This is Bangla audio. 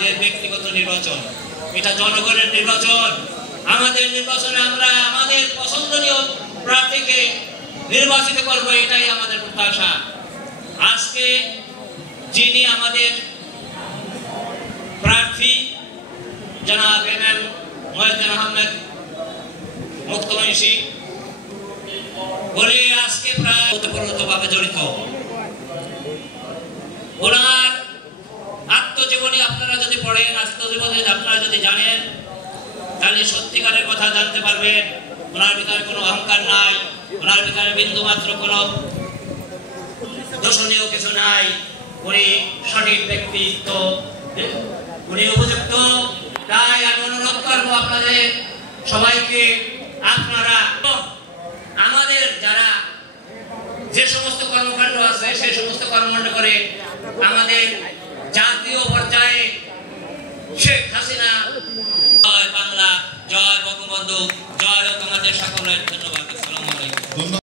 আমাদের ব্যক্তিগত নির্বাচন, এটা জনগণের নির্বাচন। আমাদের নির্বাচনে আমরা আমাদের পছন্দনীয় প্রার্থীকে নির্বাচিত করব, এটাই আমাদের প্রত্যাশা। আজকে যিনি আমাদের প্রার্থী জনাব এম.এম. মহিউদ্দিন আহমেদ মুক্তমনীষী, উনি আজকে প্রায় ওতপ্রোতভাবে জড়িত। ওনার আত্মজীবনী আপনারা যদি পড়েন, আত্মজীবনী আপনারা যদি জানেন, তাহলে সত্যিকারের কথা জানতে পারবেন। ওনার ভিতরে কোনো অহংকার নাই, ওনার ভিতরে বিন্দু মাত্র কোনো দোষণীয় কিছু নাই। উনি সঠিক ব্যক্তিত্ব, উনি উপযুক্ত। তাই আমি অনুরোধ করবো আপনাদের সবাইকে, আপনারা আমাদের যারা যে সমস্ত কর্মকাণ্ড আছে সেই সমস্ত কর্মকাণ্ড করে আমাদের জাতীয় পর্যায়ে শেখ হাসিনা, জয় বাংলা, জয় বঙ্গবন্ধু, জয় হোক আমাদের সকলের। ধন্যবাদ। আসসালামু আলাইকুম।